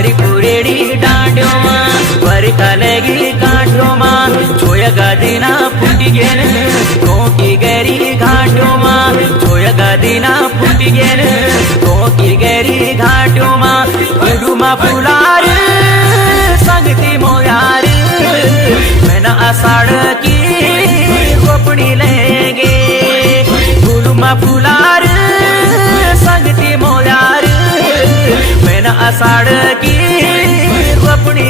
मारी पुरेड़ी डांड्यो मां वरी कलेगी कांठो मां छोया गादीना फूटी गेन कोकी गेरी घाटो मां छोया गादीना फूटी गेन कोकी गेरी घाटो मां उडू मां फुलार संगती मोयार मैना आषाढ़ की रोपड़ी लेंगे उडू मां फुलार संगती मोयार मैना आषाढ़ की रोपड़ी